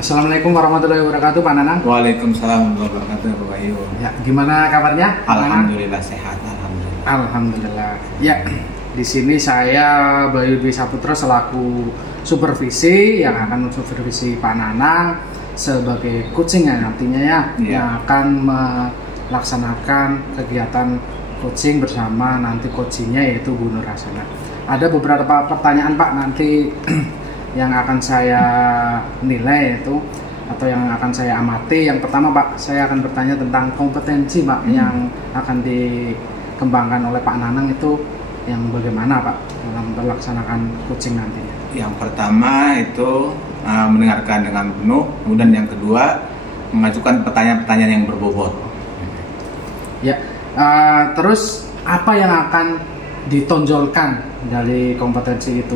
Assalamualaikum warahmatullahi wabarakatuh, Pak Nanang. Waalaikumsalam warahmatullahi wabarakatuh, Pak Bayu. Ya, gimana kabarnya? Alhamdulillah sehat, alhamdulillah. Alhamdulillah. Ya, di sini saya Bayu Dwi Saputra selaku supervisi yang akan mensupervisi Pak Nanang sebagai coaching ya nantinya ya, yang akan melaksanakan kegiatan coaching bersama nanti coachingnya yaitu Bu Nur Hasanah. Ada beberapa pertanyaan Pak nanti yang akan saya nilai itu atau yang akan saya amati. Yang pertama Pak, saya akan bertanya tentang kompetensi Pak yang akan dikembangkan oleh Pak Nanang itu yang bagaimana Pak dalam melaksanakan coaching nantinya. Yang pertama itu mendengarkan dengan penuh, kemudian yang kedua mengajukan pertanyaan-pertanyaan yang berbobot. Ya, terus apa yang akan ditonjolkan dari kompetensi itu?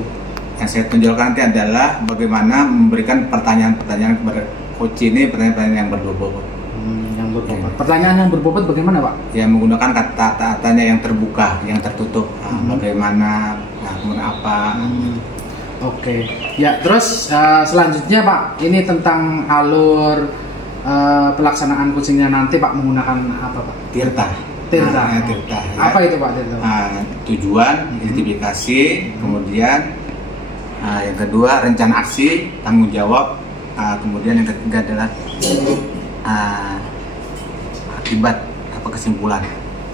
Yang saya tunjukkan nanti adalah bagaimana memberikan pertanyaan-pertanyaan kepada coach ini, pertanyaan-pertanyaan yang berbobot. Yang berbobot. Pertanyaan yang berbobot bagaimana Pak? Ya, menggunakan kata-katanya yang terbuka, yang tertutup. Bagaimana, kemudian apa. Oke. Ya, terus selanjutnya Pak, ini tentang alur pelaksanaan coachingnya nanti Pak menggunakan apa Pak? Tirta. Tirta. Tirta. Ya. Apa itu Pak Tirta? Tujuan, identifikasi, kemudian yang kedua rencana aksi, tanggung jawab, kemudian yang ketiga adalah akibat apa kesimpulan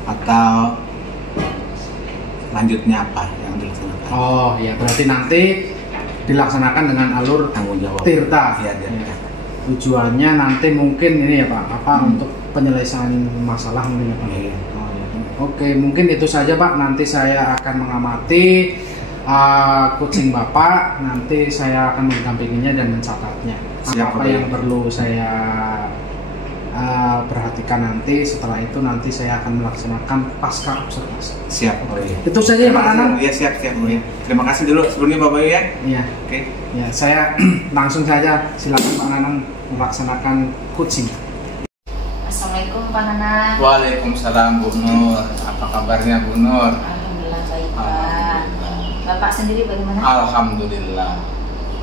atau lanjutnya apa yang dilaksanakan. Oh ya, berarti nanti dilaksanakan dengan alur tanggung jawab Tirta. Iya. Tujuannya nanti mungkin ini ya Pak, untuk penyelesaian masalah mungkin ya Pak. Iya. Oh, ya. Oke, mungkin itu saja Pak. Nanti saya akan mengamati coaching Bapak, nanti saya akan mendampinginya dan mencatatnya. Apa yang perlu saya perhatikan nanti. Setelah itu nanti saya akan melaksanakan pasca observasi. Siap. Oh, iya. Itu saja ya Pak Nanang. Iya, siap. Oh, iya. Terima kasih dulu sebelumnya Pak Bayu ya. Iya. Oke. Ya, saya langsung saja silakan Pak Nanang melaksanakan coaching. Assalamualaikum Pak Nanang. Waalaikumsalam Bu Nur. Apa kabarnya Bu Nur? Alhamdulillah baik Pak. Bapak sendiri bagaimana? Alhamdulillah.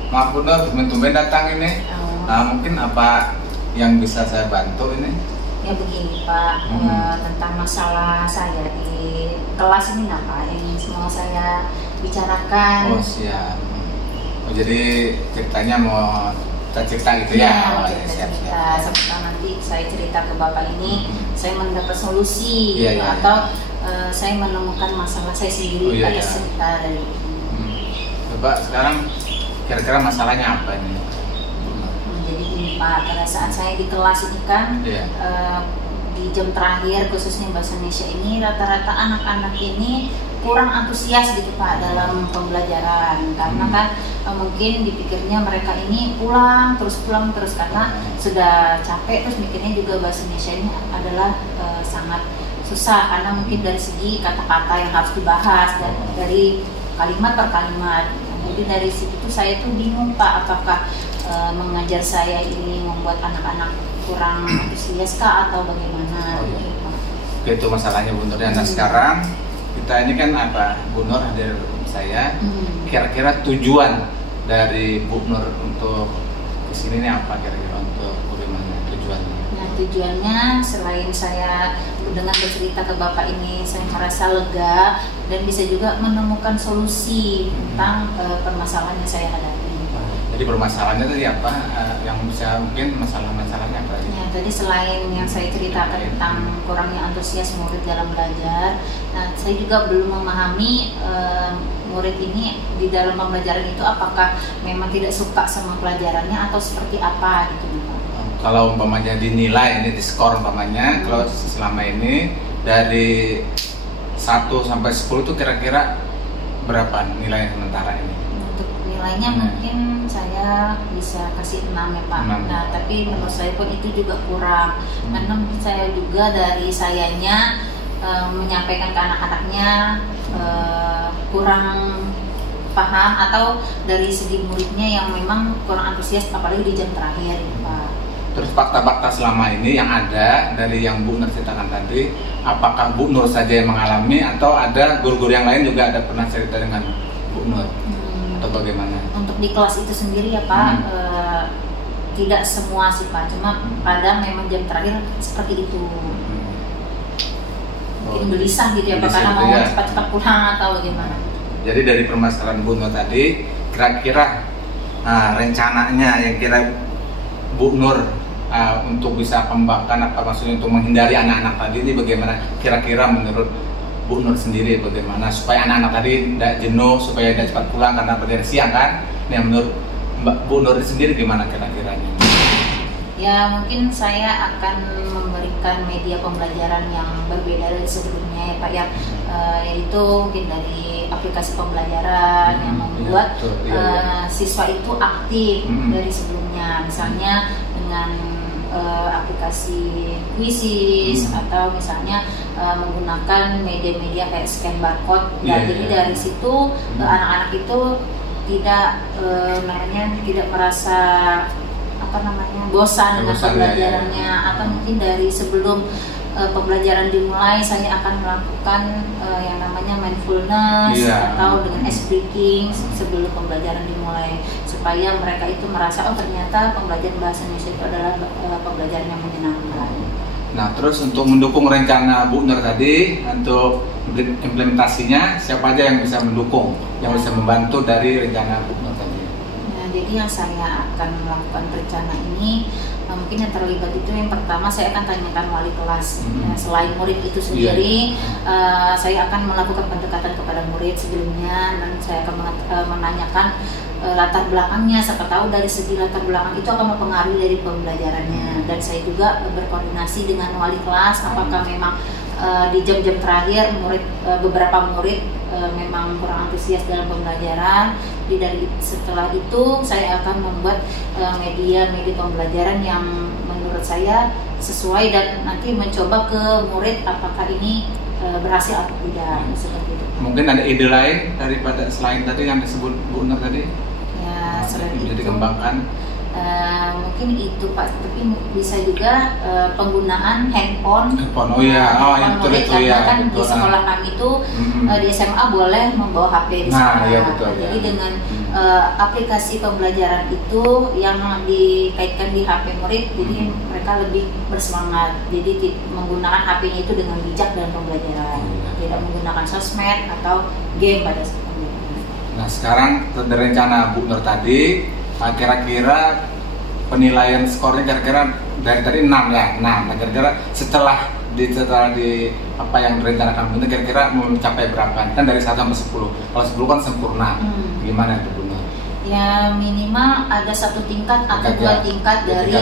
Maaf Bu Nur, tumben datang ini. Mungkin apa yang bisa saya bantu ini? Ya begini Pak, tentang masalah saya di kelas ini Pak, yang mau saya bicarakan. Oh siap. Oh, jadi ceritanya mau cerita gitu ya? Siap. Setelah nanti saya cerita ke Bapak ini, saya mendapat solusi Iya. atau saya menemukan masalah saya sendiri atas cerita dari Coba sekarang kira-kira masalahnya apa ini? Jadi gini Pak, pada saat saya di kelas ini kan di jam terakhir khususnya bahasa Indonesia ini rata-rata anak-anak ini kurang antusias gitu Pak dalam pembelajaran karena kan mungkin dipikirnya mereka ini pulang terus karena sudah capek, terus mikirnya juga bahasa Indonesia ini adalah sangat susah karena mungkin dari segi kata-kata yang harus dibahas dan dari kalimat per kalimat. Jadi dari situ tuh saya tuh bingung Pak, apakah mengajar saya ini membuat anak-anak kurang antusias kah atau bagaimana? Oke, itu masalahnya Bu Nur. Nah sekarang kita ini kan apa, Bu Nur hadir saya. Kira-kira tujuan dari Bu Nur untuk kesini ini apa kira-kira, untuk bagaimana tujuannya? Nah tujuannya selain saya dengan bercerita ke Bapak ini saya merasa lega dan bisa juga menemukan solusi tentang permasalahan yang saya hadapi. Jadi permasalahannya tadi apa? Yang bisa mungkin masalah-masalahnya apa? Ya, tadi selain yang saya ceritakan tentang kurangnya antusias murid dalam belajar, nah saya juga belum memahami murid ini di dalam pembelajaran itu apakah memang tidak suka sama pelajarannya atau seperti apa gitu Pak. Kalau umpamanya dinilai, ini di skor umpamanya, kalau selama ini dari 1 sampai 10 itu kira-kira berapa nilai sementara ini? Untuk nilainya mungkin saya bisa kasih 6 ya Pak. Nah tapi menurut saya pun itu juga kurang. Karena saya juga dari sayanya menyampaikan ke anak-anaknya kurang paham atau dari segi muridnya yang memang kurang antusias apalagi di jam terakhir Pak. Terus fakta-fakta selama ini yang ada dari yang Bu Nur ceritakan tadi, apakah Bu Nur saja yang mengalami atau ada guru-guru yang lain juga ada pernah cerita dengan Bu Nur atau bagaimana? Untuk di kelas itu sendiri ya Pak, tidak semua sih Pak, cuma pada memang jam terakhir seperti itu. Mungkin gelisah gitu ya Pak, karena mau cepat-cepat pulang atau bagaimana. Jadi dari permasalahan Bu Nur tadi, kira-kira rencananya yang kira Bu Nur untuk bisa kembangkan, apa maksudnya untuk menghindari anak-anak tadi ini bagaimana? Kira-kira menurut Bu Nur sendiri bagaimana supaya anak-anak tadi tidak jenuh, supaya tidak cepat pulang karena berdiri siang kan? Yang menurut Bu Nur sendiri gimana kira-kiranya? Ya mungkin saya akan memberikan media pembelajaran yang berbeda dari sebelumnya ya Pak ya, yaitu mungkin dari aplikasi pembelajaran yang membuat siswa itu aktif dari sebelumnya, misalnya dengan aplikasi Quizzes atau misalnya menggunakan media-media kayak scan barcode. Jadi dari situ anak-anak itu tidak tidak merasa bosan dengan pembelajarannya, atau mungkin dari sebelum pembelajaran dimulai saya akan melakukan yang namanya mindfulness atau dengan ice breaking sebelum pembelajaran dimulai, supaya mereka itu merasa ternyata pembelajaran bahasa Indonesia itu adalah pembelajaran yang menyenangkan. Nah, terus untuk mendukung rencana Bu Nur tadi untuk implementasinya, siapa aja yang bisa mendukung, yang bisa membantu dari rencana Bu Nur tadi? Nah, jadi yang saya akan melakukan rencana ini, mungkin yang terlibat itu yang pertama saya akan tanyakan wali kelas. Selain murid itu sendiri, saya akan melakukan pendekatan kepada murid sebelumnya, dan saya akan menanyakan latar belakangnya, siapa tahu dari segi latar belakang itu akan mempengaruhi dari pembelajarannya. Dan saya juga berkoordinasi dengan wali kelas, apakah memang di jam-jam terakhir beberapa murid memang kurang antusias dalam pembelajaran. Setelah itu saya akan membuat media pembelajaran yang menurut saya sesuai, dan nanti mencoba ke murid apakah ini berhasil atau tidak, seperti itu. Mungkin ada ide lain daripada selain tadi yang disebut Bu Nur tadi? Ya, selain itu dikembangkan. Mungkin itu Pak, tapi bisa juga penggunaan handphone. Kan di sekolah kami itu di SMA boleh membawa HP di sekolah. Jadi dengan aplikasi pembelajaran itu yang dikaitkan di HP murid, jadi mereka lebih bersemangat. Jadi menggunakan HP-nya itu dengan bijak dalam pembelajaran, tidak menggunakan sosmed atau game pada saat pembelajaran. Nah, sekarang dari rencana Bu Nur tadi, kira-kira penilaian skornya kira-kira dari tadi 6 ya. Nah, kira-kira setelah di apa yang direncanakan itu kira-kira mencapai berapa? Kan dari 1 sampai 10. Kalau 10 kan sempurna. Gimana itu Bu Nur? Ya minimal ada 1 tingkat atau 2 tingkat dari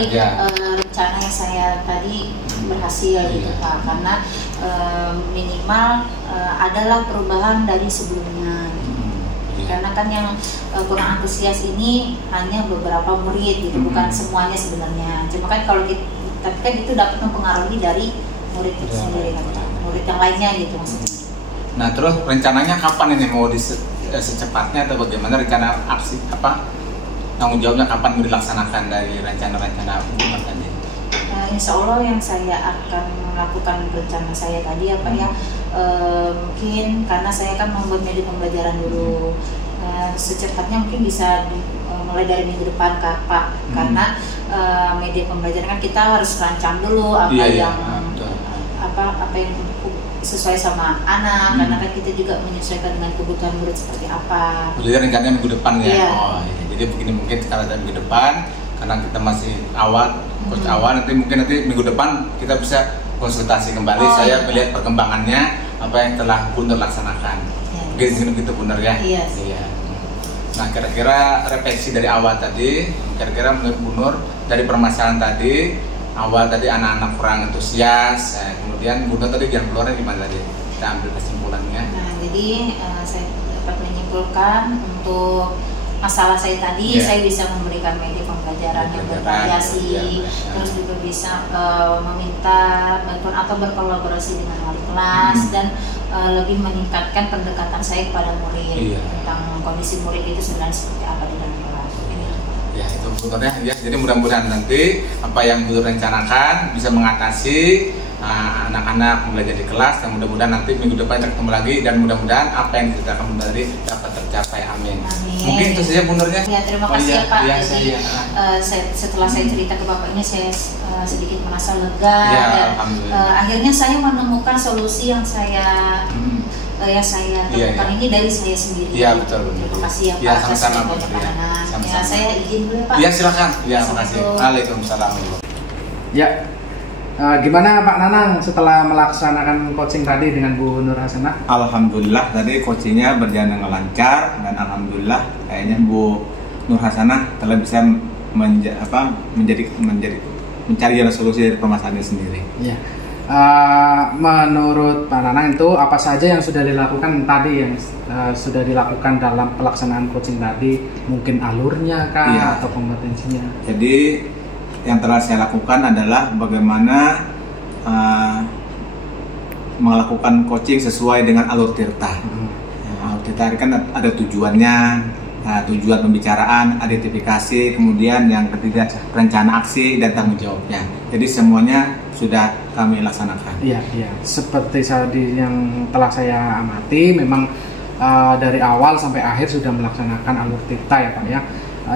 rencana yang saya tadi berhasil gitu Pak. Karena minimal adalah perubahan dari sebelumnya. Karena kan yang kurang antusias ini hanya beberapa murid gitu, bukan semuanya sebenarnya. Cuma kan kalau tapi kan itu dapat mempengaruhi dari murid itu sendiri, murid yang lainnya gitu maksudnya. Nah, terus rencananya kapan ini mau secepatnya atau bagaimana rencana aksi tanggung jawabnya kapan mau dilaksanakan dari rencana-rencana Bu Nur tadi? Insya Allah yang saya akan melakukan rencana saya tadi mungkin karena saya kan membuat media pembelajaran dulu, secepatnya mungkin bisa mulai dari minggu depan Pak, karena media pembelajaran kan kita harus rancang dulu apa yang sesuai sama anak, karena kan kita juga menyesuaikan dengan kebutuhan murid seperti apa. Jadi rencananya minggu depan ya. Jadi begini, mungkin kalau ada minggu depan karena kita masih awal, nanti minggu depan kita bisa konsultasi kembali. Saya melihat perkembangannya apa yang telah Bu Nur laksanakan. Begitu Bu Nur ya. Iya. Nah, kira-kira refleksi dari awal tadi, kira-kira menurut Bu Nur dari permasalahan tadi, awal tadi anak-anak kurang antusias, kemudian Bu Nur tadi jalan keluarnya gimana tadi? Kita ambil kesimpulannya. Nah, jadi saya dapat menyimpulkan untuk masalah saya tadi, saya bisa memberikan media pembelajaran yang bervariasi, terus juga bisa meminta bantuan atau berkolaborasi dengan wali kelas, dan lebih meningkatkan pendekatan saya kepada murid tentang kondisi murid itu sebenarnya seperti apa di dalam kelas. Ya, itu sebetulnya ya. Jadi mudah-mudahan nanti apa yang Bu Nur rencanakan bisa mengatasi anak-anak belajar di kelas, dan mudah-mudahan nanti minggu depan kita ketemu lagi, dan mudah-mudahan apa yang kita akan tadi dapat tercapai. Amin. Mungkin itu saja Bu Nur ya. Ya, terima kasih ya Pak. Ya, Jadi setelah saya cerita ke Bapaknya, saya sedikit merasa lega ya, dan akhirnya saya menemukan solusi yang saya temukan ini dari saya sendiri. Iya, betul. Terima kasih ya Pak. Ya, sama-sama. Ya, saya izin dulu ya Pak. Ya, silakan. Ya, terima kasih. Waalaikumsalam. Ya. Gimana Pak Nanang setelah melaksanakan coaching tadi dengan Bu Nur Hasanah? Alhamdulillah tadi coachingnya berjalan dengan lancar, dan alhamdulillah kayaknya Bu Nur Hasanah telah bisa mencari jalan solusi dari permasalahan sendiri. Ya. Menurut Pak Nanang itu apa saja yang sudah dilakukan tadi, yang sudah dilakukan dalam pelaksanaan coaching tadi? Mungkin alurnya kah atau kompetensinya? Jadi yang telah saya lakukan adalah bagaimana melakukan coaching sesuai dengan alur tirta. Alur tirta kan ada tujuannya, tujuan pembicaraan, identifikasi, kemudian yang ketiga rencana aksi dan tanggung jawabnya. Jadi semuanya sudah kami laksanakan. Iya. Seperti tadi yang telah saya amati, memang dari awal sampai akhir sudah melaksanakan alur tirta ya Pak ya,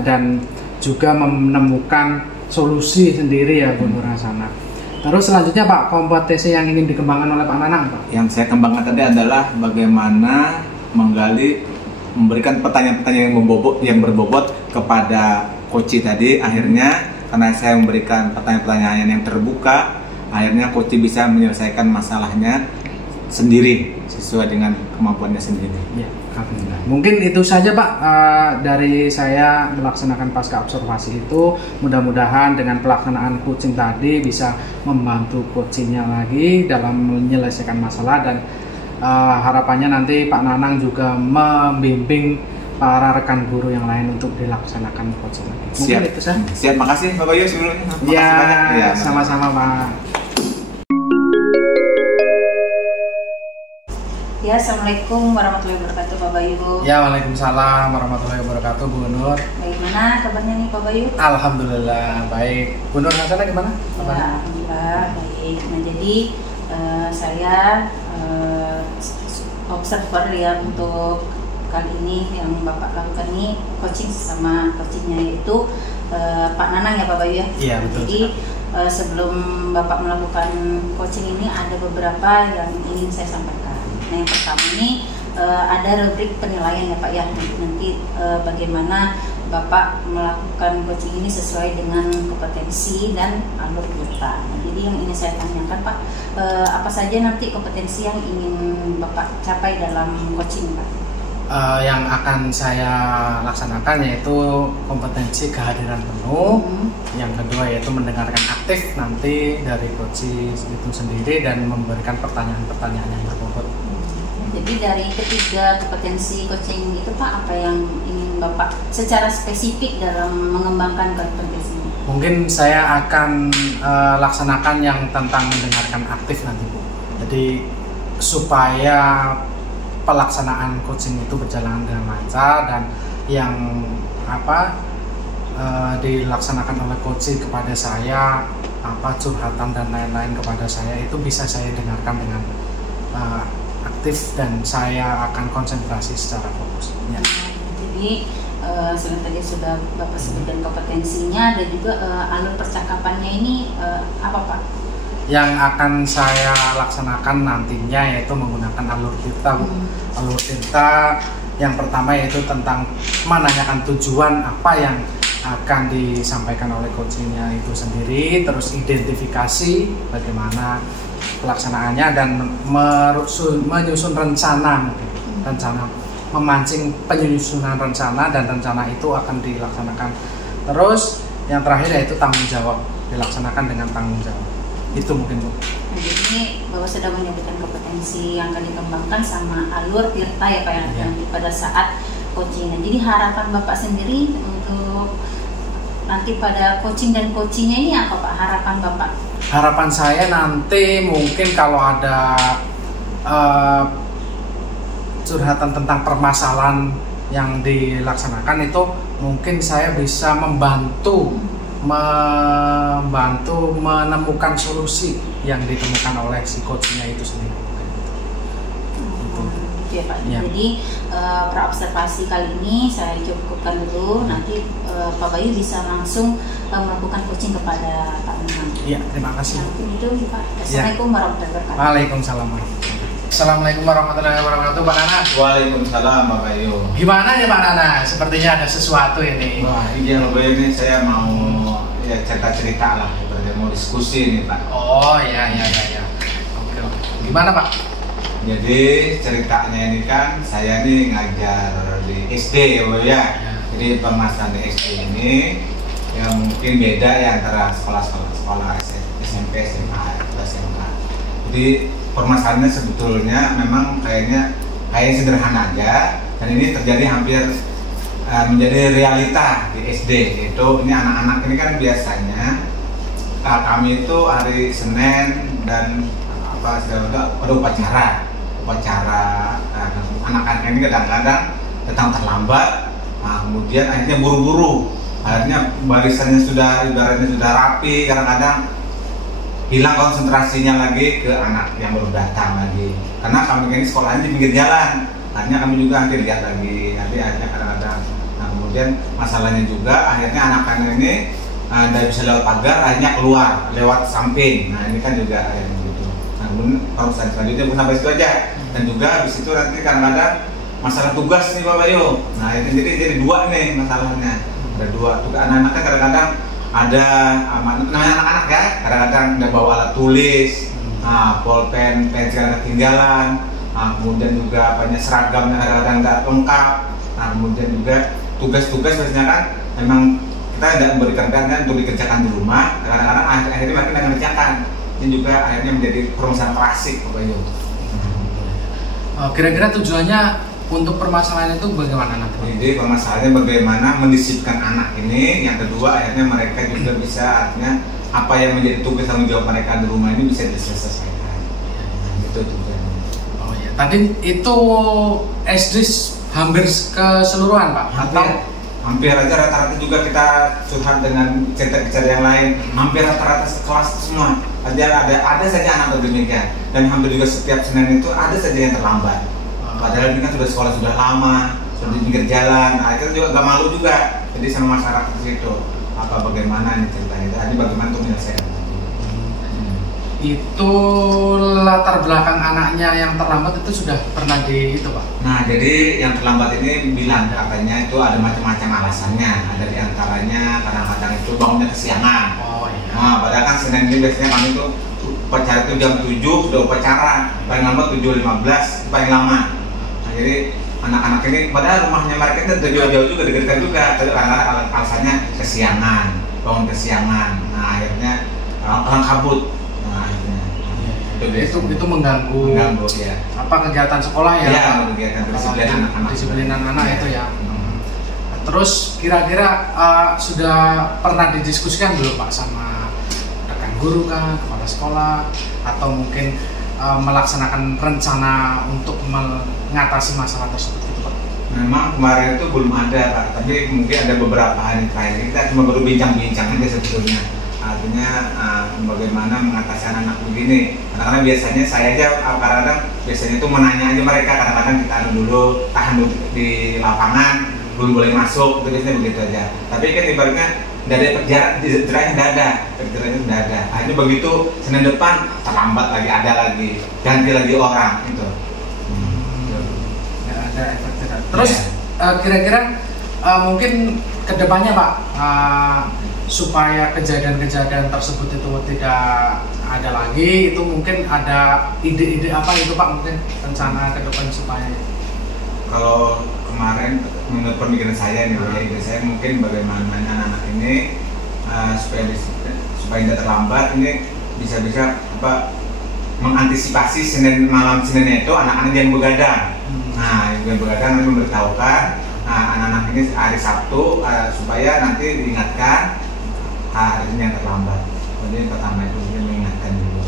dan juga menemukan solusi sendiri ya Bu Nur Hasanah. Terus selanjutnya Pak, kompetensi yang ingin dikembangkan oleh Pak Nanang Pak? Yang saya kembangkan tadi adalah bagaimana memberikan pertanyaan-pertanyaan yang berbobot kepada coach tadi. Akhirnya karena saya memberikan pertanyaan-pertanyaan yang terbuka, akhirnya coach bisa menyelesaikan masalahnya sendiri sesuai dengan kemampuannya sendiri. Ya, alhamdulillah. Mungkin itu saja Pak dari saya melaksanakan pasca observasi itu. Mudah-mudahan dengan pelaksanaan coaching tadi bisa membantu coachingnya lagi dalam menyelesaikan masalah, dan harapannya nanti Pak Nanang juga membimbing para rekan guru yang lain untuk dilaksanakan coaching lagi. Mungkin itu saja. Siap, makasih Bapak Yu sebelumnya. Ya, sama-sama Pak. Ya, assalamualaikum warahmatullahi wabarakatuh Pak Bayu. Ya, waalaikumsalam warahmatullahi wabarakatuh Bu Nur. Bagaimana kabarnya nih Pak Bayu? Alhamdulillah baik. Bu Nur Hasanah gimana? Ya, alhamdulillah baik. Nah, jadi saya observer ya untuk kali ini yang Bapak lakukan ini coaching sama coachingnya yaitu Pak Nanang ya Pak Bayu ya. Iya, betul. Jadi sebelum Bapak melakukan coaching ini ada beberapa yang ingin saya sampaikan. Nah, yang pertama ini ada rubrik penilaian ya Pak ya. Nanti bagaimana Bapak melakukan coaching ini sesuai dengan kompetensi dan alur tirta. Nah, jadi yang ini saya tanyakan Pak, apa saja nanti kompetensi yang ingin Bapak capai dalam coaching Pak? Yang akan saya laksanakan yaitu kompetensi kehadiran penuh. Yang kedua yaitu mendengarkan aktif nanti dari coach itu sendiri dan memberikan pertanyaan-pertanyaan yang berbobot. Jadi dari ketiga kompetensi coaching itu Pak, apa yang ingin Bapak secara spesifik dalam mengembangkan kompetensinya? Mungkin saya akan laksanakan yang tentang mendengarkan aktif nanti Bu. Jadi supaya pelaksanaan coaching itu berjalan dengan lancar, dan yang dilaksanakan oleh coach kepada saya, curhatan dan lain-lain kepada saya itu bisa saya dengarkan dengan aktif, dan saya akan konsentrasi secara fokus. Ya. Jadi selain tadi sudah Bapak sebutkan kompetensinya, ada juga alur percakapannya ini apa Pak? Yang akan saya laksanakan nantinya yaitu menggunakan alur tirta Bu. Alur tirta yang pertama yaitu tentang menanyakan tujuan apa yang akan disampaikan oleh coachingnya itu sendiri, terus identifikasi bagaimana pelaksanaannya, dan menyusun rencana, memancing penyusunan rencana, dan rencana itu akan dilaksanakan. Terus yang terakhir yaitu tanggung jawab, dilaksanakan dengan tanggung jawab. Itu mungkin Bu. Nah, jadi ini Bapak sudah menyebutkan kompetensi yang akan dikembangkan sama alur tirta ya Pak ya, nanti pada saat coaching. Jadi harapan Bapak sendiri untuk nanti pada coaching dan coachingnya ini apa Pak? Harapan Bapak? Harapan saya nanti mungkin kalau ada curhatan tentang permasalahan yang dilaksanakan itu, mungkin saya bisa membantu membantu menemukan solusi yang ditemukan oleh si coachnya itu sendiri. Ya Pak. Ya. Jadi praobservasi kali ini saya cukupkan dulu. Nanti Pak Bayu bisa langsung melakukan coaching kepada Pak Nanang. Iya, terima kasih. Nah, itu Pak. Assalamualaikum warahmatullahi wabarakatuh. Waalaikumsalam. Assalamualaikum warahmatullahi wabarakatuh, Pak Nana. Waalaikumsalam Pak Bayu. Gimana ya Pak Nana? Sepertinya ada sesuatu ini. Wah, iya Pak Bayu, ini saya mau ya cerita-cerita lah, mau diskusi nih Pak. Oh ya. Oke. Gimana Pak? Jadi ceritanya ini kan saya nih ngajar di SD ya Pak ya. Jadi permasalahan di SD ini yang mungkin beda ya antara sekolah SMP, SMA, atau SMA. Jadi permasalahannya sebetulnya memang kayaknya sederhana aja, dan ini terjadi hampir menjadi realita di SD. Yaitu ini anak-anak ini kan biasanya kami itu hari Senin dan ada upacara anak-anak ini kadang-kadang datang terlambat, kemudian akhirnya buru-buru, akhirnya barisannya ibaratnya sudah rapi, kadang-kadang hilang konsentrasinya lagi ke anak yang baru datang lagi, karena kami ini sekolahnya di pinggir jalan, akhirnya kami juga nanti lihat lagi, nanti akhirnya kadang-kadang. Nah kemudian masalahnya juga akhirnya anak-anak ini tidak bisa lewat pagar, akhirnya keluar lewat samping. Nah ini kan juga akhirnya gitu. Nah kemudian kalau selanjutnya pun sampai situ aja, dan juga habis itu nanti kadang-kadang masalah tugas nih Pak Bayu. Nah itu jadi dua nih masalahnya, ada dua. Anak-anak kan kadang-kadang ada namanya anak-anak ya, kadang-kadang udah bawa alat tulis, pulpen, pensil ketinggalan, kemudian juga seragamnya kadang-kadang nggak lengkap. Nah kemudian juga tugas-tugas biasanya kan memang kita tidak memberikan perhatian untuk dikerjakan di rumah, kadang-kadang akhirnya mereka tidak mengerjakan. Ini juga akhirnya menjadi permasalahan klasik Pak Bayu. Kira-kira tujuannya untuk permasalahan itu bagaimana nanti? Jadi permasalahannya bagaimana mendisiplinkan anak ini. Yang kedua akhirnya mereka juga bisa, artinya apa yang menjadi tugas tanggung jawab mereka di rumah ini bisa diselesaikan. Itu tujuannya. Oh ya. Tadi itu SD hampir keseluruhan Pak? Hampir aja rata-rata juga kita curhat dengan cerita-cerita yang lain. Hampir rata-rata sekelas semua. Ada saja anak berdemikian. Dan hampir juga setiap Senin itu ada saja yang terlambat. Padahal ini kan sudah sekolah sudah lama, sudah di pinggir jalan. Nah, itu juga gak malu juga. Jadi sama masyarakat di situ. Bagaimana nih ceritanya? Tadi bagaimana untuk menyelesaikan? Itu latar belakang anaknya yang terlambat itu sudah pernah itu Pak? Nah jadi yang terlambat ini bilang katanya itu ada macam-macam alasannya. Ada diantaranya kadang-kadang itu bangunnya kesiangan. Oh iya. Nah padahal kan Senin ini biasanya kami itu upacara itu jam 7 sudah upacara, paling lambat 7.15 paling lama. Nah jadi anak-anak ini padahal rumahnya mereka itu jauh-jauh juga, dekat juga, tapi karena alasannya kesiangan, bangun kesiangan. Nah akhirnya orang kabut. Itu mengganggu ya. Kegiatan sekolah ya? Iya, kegiatan disiplinan anak itu ya. Terus kira-kira sudah pernah didiskusikan belum Pak sama rekan guru kah, kepala sekolah, atau mungkin melaksanakan rencana untuk mengatasi masalah tersebut itu Pak? Memang kemarin itu belum ada Pak, tapi mungkin ada beberapa hari terakhir kita cuma baru bincang-bincang aja sebetulnya. Artinya bagaimana mengatasi anak begini. Karena biasanya saya aja kadang-kadang biasanya itu menanya aja mereka, kadang-kadang kita tahan dulu di lapangan, belum boleh masuk, itu biasanya begitu aja. Tapi kan ibaratnya tidak ada jerahnya, tidak ada. Akhirnya begitu Senin depan terlambat lagi, ada lagi, ganti lagi orang itu. Tidak ada efek jerah. Terus kira-kira mungkin kedepannya Pak, supaya kejadian-kejadian tersebut itu tidak ada lagi, itu mungkin ada ide-ide apa itu Pak, mungkin rencana ke depan supaya? Kalau kemarin menurut pemikiran saya ide saya mungkin bagaimana anak-anak ini supaya tidak terlambat, ini bisa-bisa mengantisipasi malam Senin itu anak-anak yang begadang. Nah yang begadang nanti memberitahukan anak-anak ini hari Sabtu supaya nanti diingatkan hari ini yang terlambat. Jadi pertama itu mengingatkan dulu.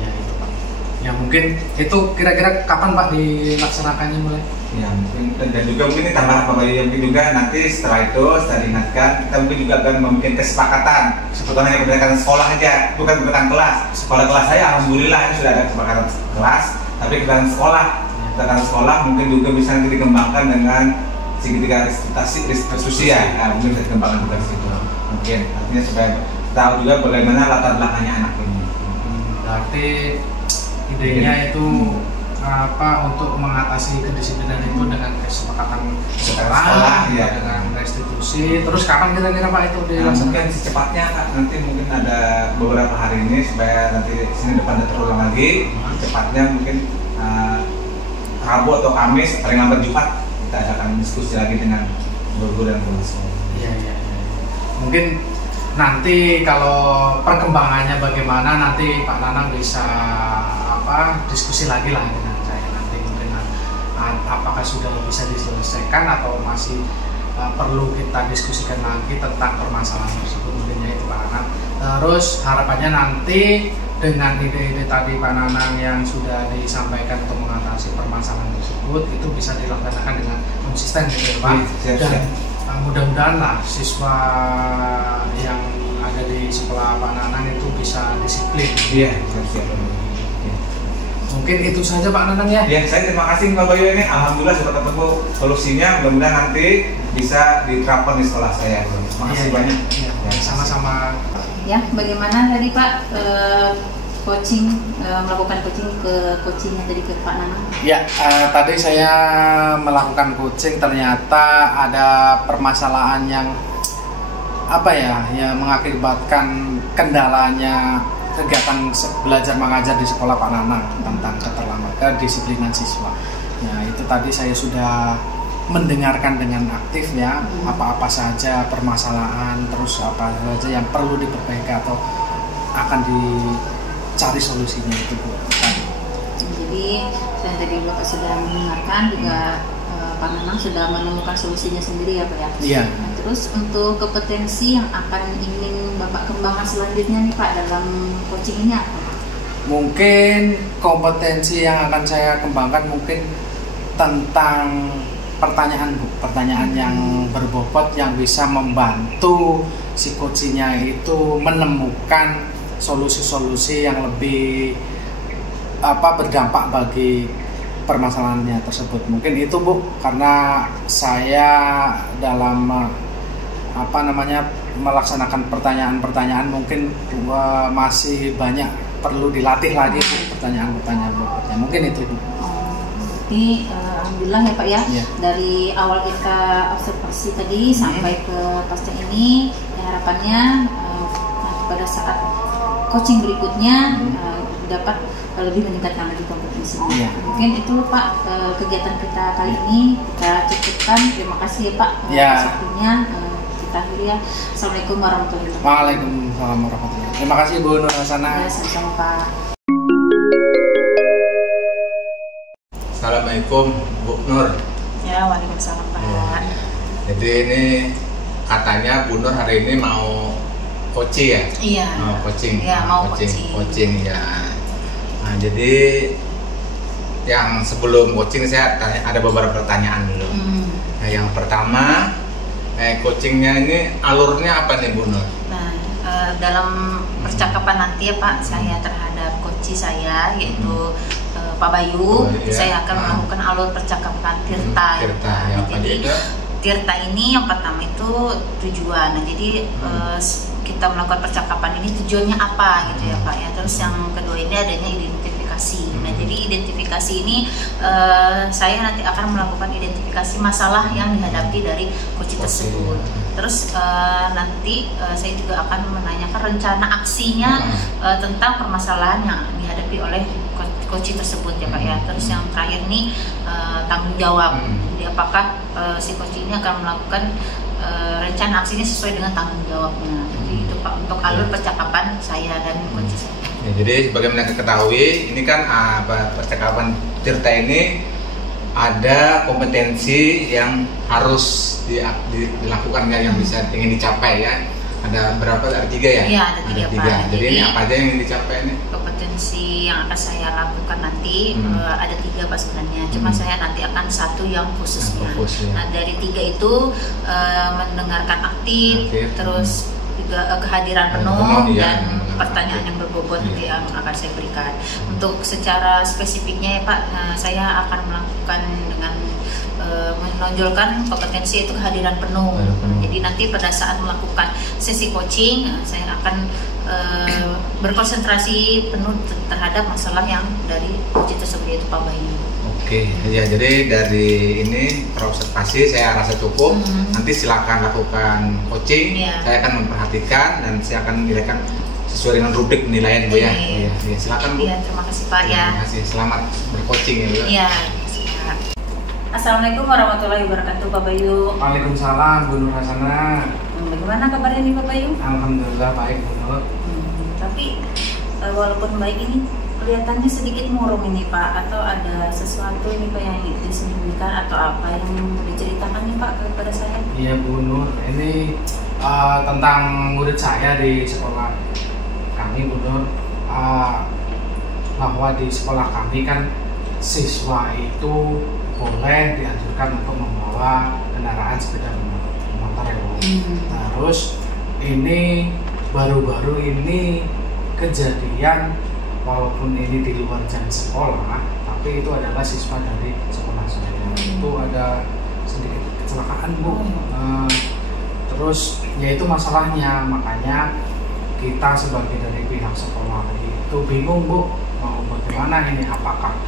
Ya itu Pak. Ya mungkin itu kira-kira kapan Pak dilaksanakannya mulai? Ya mungkin, dan juga mungkin tambah Pak Bayu, mungkin juga nanti setelah diingatkan, kita mungkin juga akan membuat kesepakatan, bukan hanya berdasarkan sekolah aja, bukan berdasarkan kelas. Sekolah kelas saya alhamdulillah ini sudah ada kesepakatan kelas, tapi berdasarkan sekolah mungkin juga bisa nanti dikembangkan dengan segitiga restitusi ya, mungkin bisa dikembangkan juga situ. Mungkin artinya supaya tahu juga bagaimana latar belakangnya anak ini. Berarti idenya itu untuk mengatasi kedisiplinan itu dengan kesepakatan sekolah ya, dengan restitusi. Terus kapan kira-kira Pak itu dilaksanakan? Mungkin secepatnya Pak, nanti mungkin ada beberapa hari ini supaya nanti Senin depan terulang lagi. Cepatnya mungkin Rabu atau Kamis, paling lambat Jumat kita akan diskusi lagi dengan guru dan kepala sekolah. Iya. Mungkin nanti kalau perkembangannya bagaimana nanti Pak Nanang bisa diskusi lagi lah dengan saya nanti, mungkin apakah sudah bisa diselesaikan atau masih perlu kita diskusikan lagi tentang permasalahan tersebut, mungkinnya itu Pak Nanang. Terus harapannya nanti dengan ide-ide tadi Pak Nanang yang sudah disampaikan untuk mengatasi permasalahan tersebut itu bisa dilaksanakan dengan konsisten gitu Pak. Dan mudah-mudahan lah siswa yang ada di sekolah Pak Nanang itu bisa disiplin. Iya. Mungkin itu saja Pak Nanang ya. Ya, saya terima kasih Pak Bayu ini. Alhamdulillah sudah ketemu solusinya. Mudah-mudahan nanti bisa diterapkan di sekolah saya. Terima kasih banyak. Ya, sama-sama. Ya, bagaimana tadi Pak melakukan coaching ke coachingnya tadi ke Pak Nanang? Ya, tadi saya melakukan coaching, ternyata ada permasalahan yang mengakibatkan kendalanya kegiatan belajar mengajar di sekolah Pak Nanang tentang kedisiplinan siswa. Ya, itu tadi saya sudah mendengarkan dengan aktif ya, apa-apa saja permasalahan, terus apa saja yang perlu diperbaiki atau akan dicari solusinya itu Bu. Jadi saya tadi Bapak sudah mendengarkan juga Pak Nanang sudah menemukan solusinya sendiri ya Pak ya. Iya. Nah, terus untuk kompetensi yang akan ingin Bapak kembangkan selanjutnya nih Pak dalam coaching ini apa? Mungkin kompetensi yang akan saya kembangkan mungkin tentang pertanyaan yang berbobot yang bisa membantu si coachingnya itu menemukan solusi-solusi yang lebih berdampak bagi permasalahannya tersebut. Mungkin itu Bu, karena saya dalam melaksanakan pertanyaan-pertanyaan mungkin masih banyak perlu dilatih lagi Bu, pertanyaan-pertanyaan berikutnya. Mungkin itu Bu. Jadi alhamdulillah ya Pak ya, dari awal kita observasi tadi sampai ke pasca ini harapannya pada saat coaching berikutnya dapat lebih meningkatkan lagi kompetensinya. Mungkin itu Pak kegiatan kita kali ini kita cukupkan. Terima kasih ya Pak atas waktunya. Kita akhiri ya. Assalamualaikum warahmatullahi wabarakatuh. Waalaikumsalam warahmatullahi wabarakatuh. Terima kasih Bu Nur Hasanah. Ya, sama-sama Pak. Assalamualaikum Bu Nur. Ya, waalaikumsalam Pak. Jadi ini katanya Bu Nur hari ini mau coaching ya? Iya. Mau coaching. Iya, mau coaching ya. Nah, jadi yang sebelum coaching saya ada beberapa pertanyaan dulu. Nah, yang pertama, coachingnya ini alurnya apa nih Bu Nur? Nah, dalam percakapan nanti ya Pak, saya terhadap coach saya yaitu Pak Bayu, saya akan melakukan alur percakapan Tirta. Jadi Tirta ini yang pertama itu tujuan. Nah, jadi kita melakukan percakapan ini tujuannya apa gitu ya Pak ya. Terus yang kedua ini adanya identifikasi. Nah, jadi identifikasi ini saya nanti akan melakukan identifikasi masalah yang dihadapi dari coach tersebut. Terus nanti saya juga akan menanyakan rencana aksinya tentang permasalahan yang dihadapi oleh coach tersebut ya Pak ya. Terus yang terakhir nih tanggung jawab. Jadi apakah si coach ini akan melakukan rencana aksinya sesuai dengan tanggung jawabnya. Jadi itu Pak untuk alur percakapan saya dan coach saya. Ya, jadi sebagaimana kita ketahui, ini kan percakapan Tirta ini ada kompetensi yang harus dilakukannya yang bisa ingin dicapai ya. Ada berapa? Ada 3 ya? Iya, ada 3 Pak. Jadi ini apa aja yang ingin dicapai nih? Kompetensi yang akan saya lakukan nanti ada 3 Pak sebenarnya. Cuma saya nanti akan 1 yang khususnya. Nah dari 3 itu mendengarkan aktif. Terus juga kehadiran penuh dan pertanyaan yang berbobot yang akan saya berikan. Untuk secara spesifiknya ya Pak, saya akan melakukan dengan menonjolkan kompetensi itu kehadiran penuh. Jadi nanti pada saat melakukan sesi coaching, saya akan berkonsentrasi penuh terhadap masalah yang dari coaching tersebut, yaitu Pak Bayu. Oke, ya jadi dari ini terobservasi saya rasa cukup. Nanti silakan lakukan coaching. Saya akan memperhatikan dan saya akan menilaikan sesuai dengan rubrik penilaian Bu ya. Silakan Bu. Iya, terima kasih Pak ya. Terima kasih. Selamat bercoaching ya Bu. Iya. Assalamualaikum warahmatullahi wabarakatuh Pak Bayu. Waalaikumsalam Bu Nur Hasana. Bagaimana kabarnya nih Pak Bayu? Alhamdulillah baik Bu Nur. Tapi walaupun baik ini kelihatannya sedikit murung ini Pak, atau ada sesuatu ini Pak yang disembunyikan atau apa yang diceritakan nih Pak kepada saya? Iya Bu Nur, ini tentang murid saya di sekolah kami Bu Nur, bahwa di sekolah kami kan siswa itu boleh dianjurkan untuk membawa kendaraan sepeda motor ya Bu. Terus ini baru-baru ini kejadian, walaupun ini di luar jam sekolah, tapi itu adalah siswa dari sekolah saya. Itu ada sedikit kecelakaan Bu. Terus ya itu masalahnya, makanya kita sebagai dari pihak sekolah itu bingung Bu, mau bagaimana ini, apakah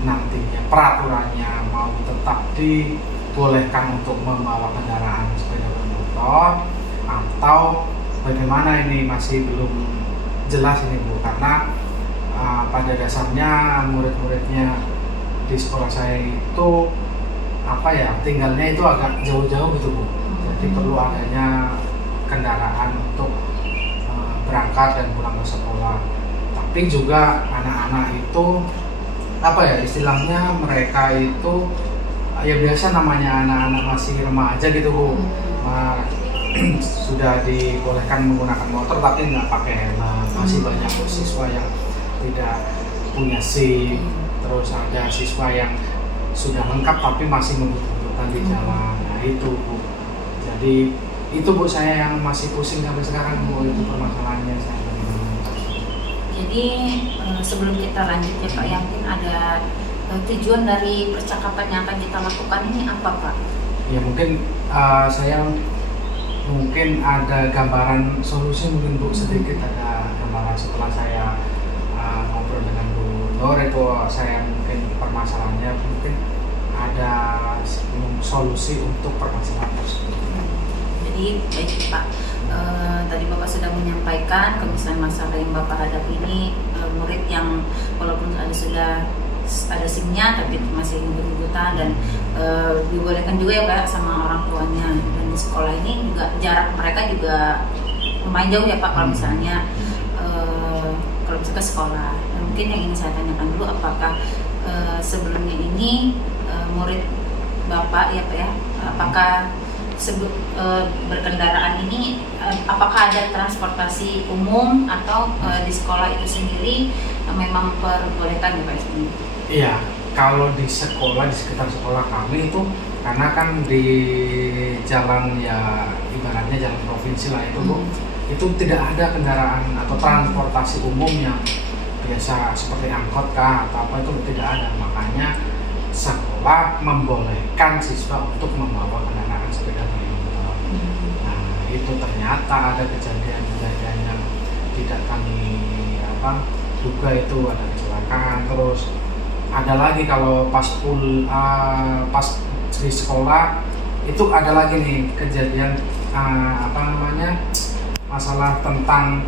nantinya peraturannya mau tetap dibolehkan untuk membawa kendaraan sepeda motor atau bagaimana, ini masih belum jelas ini Bu, karena pada dasarnya murid-muridnya di sekolah saya itu tinggalnya itu agak jauh-jauh gitu Bu, jadi perlu adanya kendaraan untuk berangkat dan pulang ke sekolah. Tapi juga anak-anak itu istilahnya mereka itu ya biasa namanya anak-anak masih remaja gitu Bu, sudah dibolehkan menggunakan motor tapi nggak pakai helm. Masih banyak siswa yang tidak punya SIM, terus ada siswa yang sudah lengkap tapi masih ngebut-ngebutan di jalan. Nah itu Bu, jadi itu Bu saya yang masih pusing sampai sekarang Bu, itu permasalahannya saya. Jadi sebelum kita lanjut ya Pak, yakin ada tujuan dari percakapan yang akan kita lakukan ini apa Pak? Ya mungkin saya ada gambaran solusi mungkin Bu, sedikit ada gambaran setelah saya ngobrol dengan Bu Nur itu, saya mungkin permasalahannya mungkin ada solusi untuk permasalahan tersebut. Jadi baik Pak, tadi Bapak sudah menyampaikan kemisalan masalah yang Bapak hadapi ini, murid yang walaupun sudah ada SIM-nya tapi masih ngebut-ngebutan dan dibolehkan juga ya Pak sama orang tuanya, dan di sekolah ini juga jarak mereka juga lumayan jauh ya Pak kalau misalnya ke sekolah. Nah, mungkin yang ingin saya tanyakan dulu, apakah sebelumnya ini murid Bapak ya Pak ya, apakah berkendaraan ini apakah ada transportasi umum atau di sekolah itu sendiri memang perbolehkan ya Pak? Iya, kalau di sekolah, di sekitar sekolah kami itu karena kan di jalan ya ibaratnya jalan provinsi lah itu Bu, itu tidak ada kendaraan atau transportasi umum yang biasa seperti angkot kah atau apa, itu tidak ada. Makanya sekolah membolehkan siswa untuk membawa kendaraan sepeda motor. Nah itu ternyata ada kejadian-kejadian yang tidak kami duga, itu ada kecelakaan. Terus ada lagi kalau pas di sekolah itu ada lagi nih kejadian masalah tentang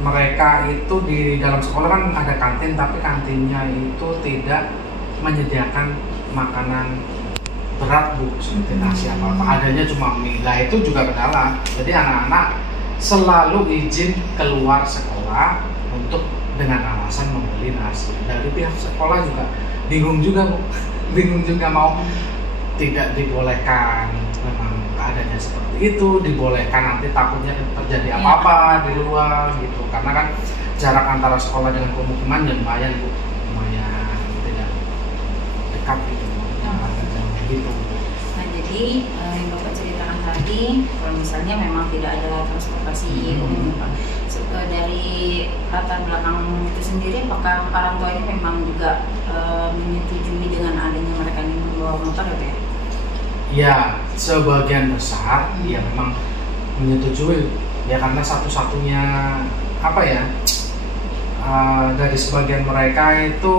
mereka itu di dalam sekolah kan ada kantin, tapi kantinnya itu tidak menyediakan makanan berat Bu, seperti nasi apa-apa, adanya cuma mie. Nah itu juga kendala, jadi anak-anak selalu izin keluar sekolah untuk dengan alasan membeli nasi. Dari pihak sekolah juga bingung juga Bu, bingung juga mau tidak dibolehkan memang adanya seperti itu dibolehkan, nanti takutnya terjadi apa-apa di luar gitu, karena kan jarak antara sekolah dengan pemukiman lumayan Bu, lumayan tidak dekat gitu, gitu. Nah jadi yang Bapak ceritakan tadi, kalau misalnya memang tidak ada transportasi umum Pak, dari latar belakang itu sendiri, apakah orang tua ini memang juga menyetujui dengan adanya mereka ini membawa motor ya Pak ya? Ya, sebagian besar ya memang menyetujui ya, karena satu-satunya apa ya, dari sebagian mereka itu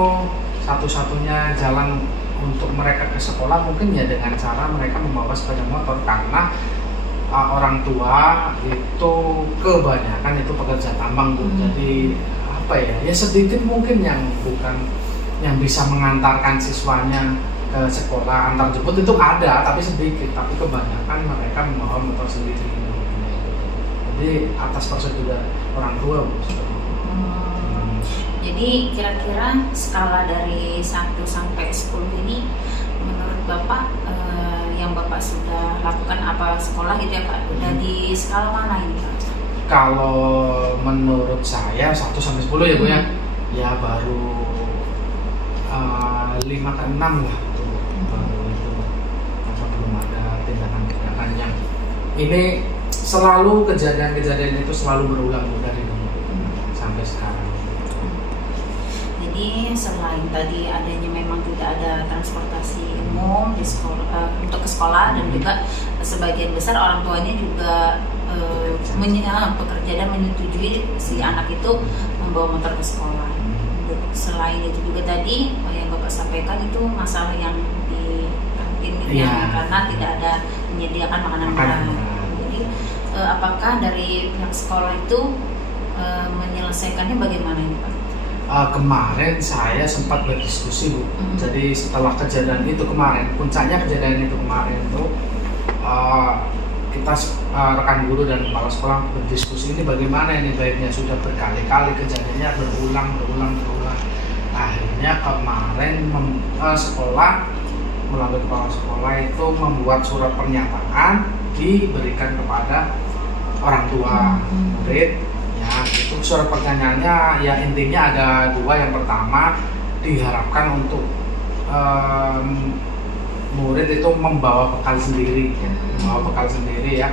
satu-satunya jalan untuk mereka ke sekolah mungkin ya dengan cara mereka membawa sepeda motor, karena orang tua itu kebanyakan itu pekerja tambang Bu. Jadi apa ya sedikit mungkin yang bisa mengantarkan siswanya ke sekolah, antar jemput itu ada tapi sedikit, tapi kebanyakan mereka membawa motor sendiri. Jadi atas persetujuan orang tua Bu. Jadi kira-kira skala dari 1 sampai 10 ini menurut Bapak yang Bapak sudah lakukan apa sekolah gitu ya Pak, udah di skala mana ini Pak? Kalau menurut saya 1 sampai 10 ya Bu ya, ya baru 5 ke 6 lah itu, baru itu, karena belum ada tindakan-tindakan yang ini selalu kejadian-kejadian itu selalu berulang Bu dari dulu sampai sekarang. Jadi selain tadi adanya memang tidak ada transportasi umum di sekolah, untuk ke sekolah, dan juga sebagian besar orang tuanya juga bekerja dan menyetujui si anak itu membawa motor ke sekolah. Selain itu juga tadi yang Bapak sampaikan itu masalah yang di kantin ya, karena tidak ada menyediakan makanan berat. Jadi apakah dari pihak sekolah itu menyelesaikannya bagaimana ini Pak? Kemarin saya sempat berdiskusi Bu. Jadi setelah kejadian itu kemarin, puncaknya kejadian itu kemarin itu kita rekan guru dan kepala sekolah berdiskusi ini bagaimana ini baiknya, sudah berkali-kali kejadiannya berulang. Akhirnya kemarin sekolah melalui kepala sekolah itu membuat surat pernyataan diberikan kepada orang tua murid. Ya, itu surat pertanyaannya ya intinya ada 2. Yang pertama, diharapkan untuk murid itu membawa bekal sendiri, ya,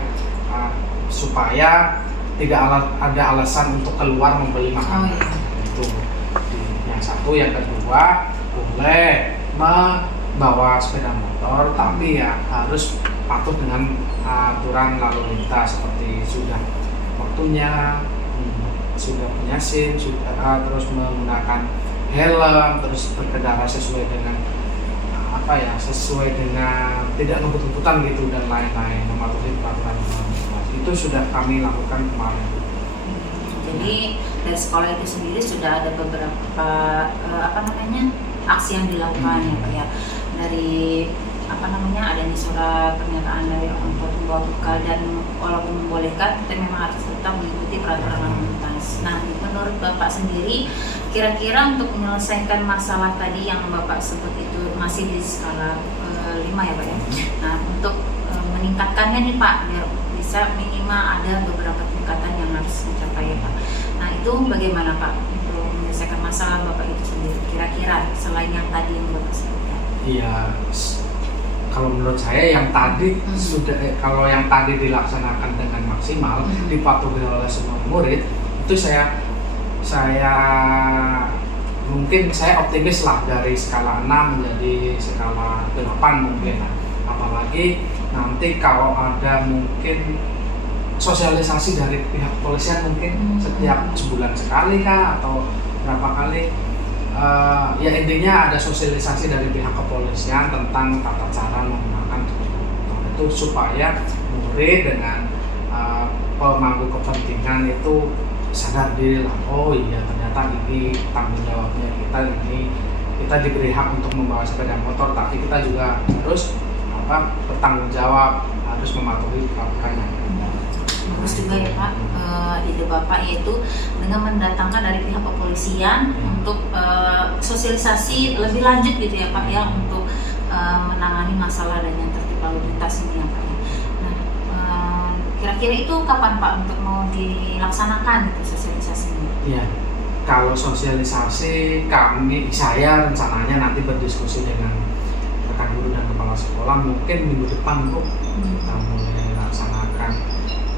supaya tidak ada alasan untuk keluar membeli makanan. Itu yang satu. Yang kedua, boleh membawa sepeda motor, tapi ya harus patuh dengan aturan lalu lintas, seperti sudah waktunya, sudah punya SIM, terus menggunakan helm, terus berkendara sesuai dengan sesuai dengan tidak ngebut-ngebutan gitu, dan lain-lain, mematuhi peraturan itu sudah kami lakukan kemarin. Jadi dari sekolah itu sendiri sudah ada beberapa aksi yang dilakukan ya Pak ya, dari adanya surat pernyataan dari orang tua membawa bekal, dan walaupun membolehkan kita memang harus tetap mengikuti peraturan lalu lintas. Nah, menurut Bapak sendiri, kira-kira untuk menyelesaikan masalah tadi yang Bapak sebut itu masih di skala 5 ya Pak ya. Nah, untuk meningkatkannya nih Pak, biar bisa minimal ada beberapa tingkatan yang harus dicapai ya Pak. Nah, itu bagaimana Pak untuk menyelesaikan masalah Bapak itu sendiri, kira-kira selain yang tadi yang Bapak sebutkan? Iya, kalau menurut saya yang tadi kalau yang tadi dilaksanakan dengan maksimal, dipatuhi oleh semua murid, itu saya mungkin saya optimis lah, dari skala 6 menjadi skala 8 mungkin. Apalagi nanti kalau ada mungkin sosialisasi dari pihak kepolisian, mungkin setiap sebulan sekali kah atau berapa kali. Ya intinya ada sosialisasi dari pihak kepolisian tentang tata cara menggunakan itu, supaya murid dengan pemangku kepentingan itu sadar diri lah, oh iya ternyata ini tanggung jawabnya kita diberi hak untuk membawa sepeda motor, tapi kita juga harus bertanggung jawab, harus mematuhi peraturannya. Bagus juga ya Pak, ide Bapak yaitu dengan mendatangkan dari pihak kepolisian untuk sosialisasi lebih lanjut gitu ya Pak ya, untuk menangani masalah dan yang tertib lalu lintas ini ya Pak ya. Nah, Kira-kira itu kapan Pak untuk mau dilaksanakan itu sosialisasinya? Iya. Kalau sosialisasi saya rencananya nanti berdiskusi dengan rekan guru dan kepala sekolah mungkin minggu depan Bu kita mulai laksanakan.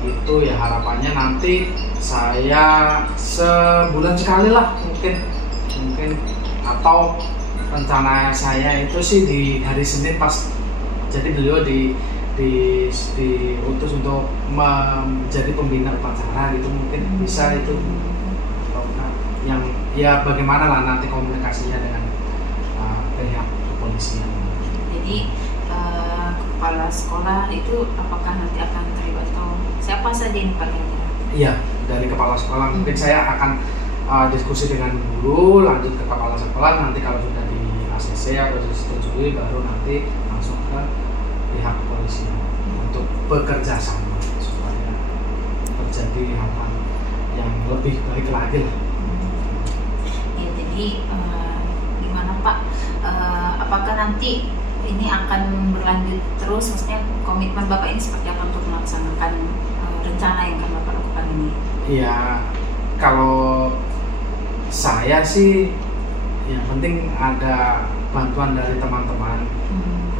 Itu ya harapannya nanti saya sebulan sekali lah mungkin atau rencana saya itu sih di hari Senin pas jadi beliau diutus untuk menjadi pembina upacara gitu, mungkin bisa itu yang ya bagaimana lah nanti komunikasinya dengan pihak kepolisian. Jadi kepala sekolah itu apakah nanti akan terlibat atau siapa saja ini Pak? Iya, dari kepala sekolah mungkin saya akan diskusi dengan guru, lanjut ke kepala sekolah, nanti kalau sudah di ACC atau disetujui baru nanti langsung ke pihak kepolisian untuk bekerja sama supaya terjadi hal yang lebih baik lagi lah. Ya, jadi gimana Pak? Apakah nanti ini akan berlanjut terus? Maksudnya komitmen Bapak ini seperti apa untuk melaksanakan rencana yang akan Bapak lakukan ini? Iya, kalau saya sih yang penting ada bantuan dari teman-teman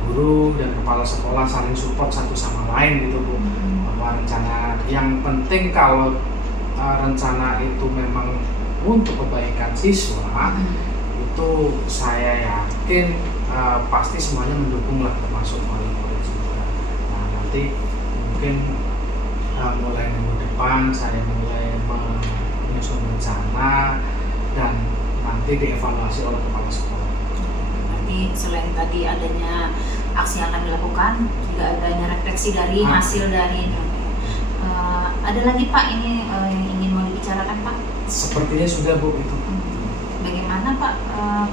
guru dan kepala sekolah saling support satu sama lain gitu Bu. Bahwa rencana yang penting kalau rencana itu memang untuk kebaikan siswa itu saya yakin pasti semuanya mendukung lah, termasuk wali murid juga. Nah nanti mungkin mulai minggu depan saya mulai menyusun rencana dan nanti dievaluasi oleh kepala sekolah. Nanti selain tadi adanya aksi yang akan dilakukan, juga adanya refleksi dari hasil dari ada lagi Pak ini yang ingin mau dibicarakan Pak? Sepertinya sudah Bu itu. Bagaimana Pak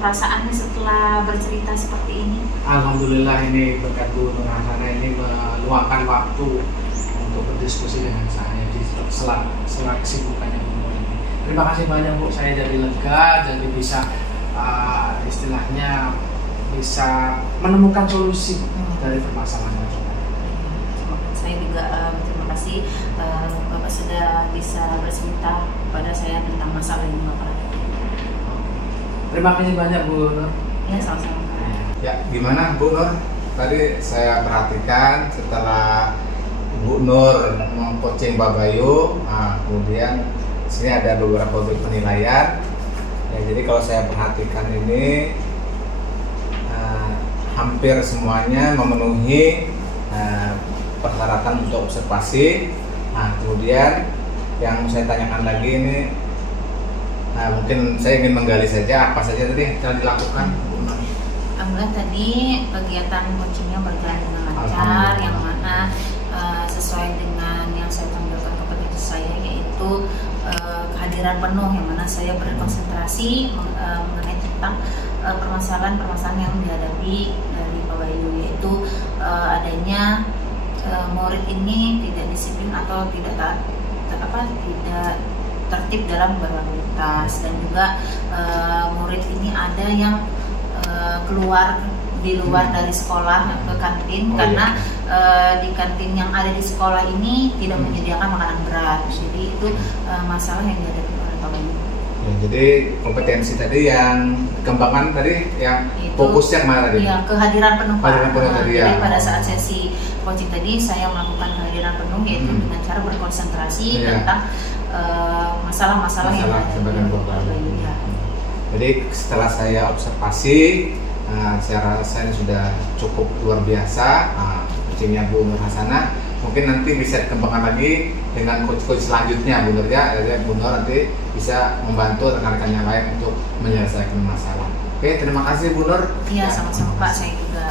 perasaannya setelah bercerita seperti ini? Alhamdulillah ini berkat Bu Nur Hasanah ini meluangkan waktu untuk berdiskusi dengan saya di sela kesibukannya Bu ini. Terima kasih banyak Bu, saya jadi lega, jadi bisa istilahnya bisa menemukan solusi dari permasalahan kita. Saya juga terima kasih Bapak sudah bisa bercerita kepada saya tentang masalah ini Bapak. Terima kasih banyak Bu Nur. Ya, sama-sama. Ya, gimana Bu Nur? Tadi saya perhatikan setelah Bu Nur meng-coaching Pak Bayu, kemudian sini ada beberapa penilaian. Ya, jadi kalau saya perhatikan ini hampir semuanya memenuhi persyaratan untuk observasi. Nah, kemudian yang saya tanyakan lagi ini, mungkin saya ingin menggali saja apa saja tadi yang telah dilakukan. Alhamdulillah tadi kegiatan coachingnya berjalan dengan lancar, yang mana sesuai dengan yang saya tampilkan kepada saya, yaitu kehadiran penuh, yang mana saya berkonsentrasi mengenai tentang permasalahan-permasalahan yang dihadapi dari Pak Bayu, yaitu adanya murid ini tidak disiplin atau tidak tertib dalam berlalu lintas, dan juga murid ini ada yang keluar di luar dari sekolah ke kantin karena di kantin yang ada di sekolah ini tidak menyediakan makanan berat. Jadi itu masalah yang dihadapi oleh Pak Bayu. Ya, jadi kompetensi tadi yang kembangan tadi yang itu, fokusnya kemana tadi? Iya, kehadiran penuh Pak. Tadi, jadi pada saat sesi coaching tadi saya melakukan kehadiran penuh, yaitu dengan cara berkonsentrasi tentang masalah-masalah yang ada di Pak Bayu. Ya. Jadi setelah saya observasi, saya rasa ini sudah cukup luar biasa coachingnya Bu Nur Hasanah. Mungkin nanti bisa dikembangkan lagi dengan coach-coach selanjutnya Bu Nur ya. Jadi Bu Nur nanti bisa membantu rekan-rekan yang lain untuk menyelesaikan masalah. Oke, terima kasih Bu Nur. Iya, sama-sama Pak, saya juga